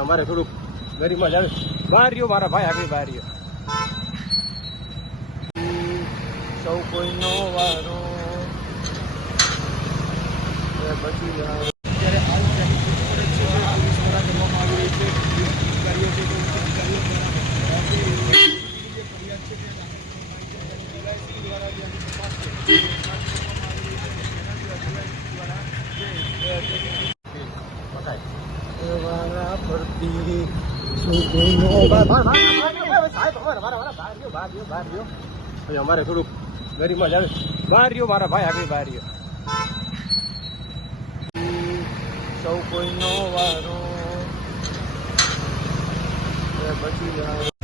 અમારે થોડુંક ગરીબમાં જાણ. બહાર મારા ભાઈ આગળ બહાર રહ્યો સૌ કોઈનો વારો. બધી મારા પરથી અમારે થોડુંક ગરીબમાં જાણે. બહાર રહ્યો મારા ભાઈ આગળ બહાર રહ્યો સૌ કોઈનો વારો. પછી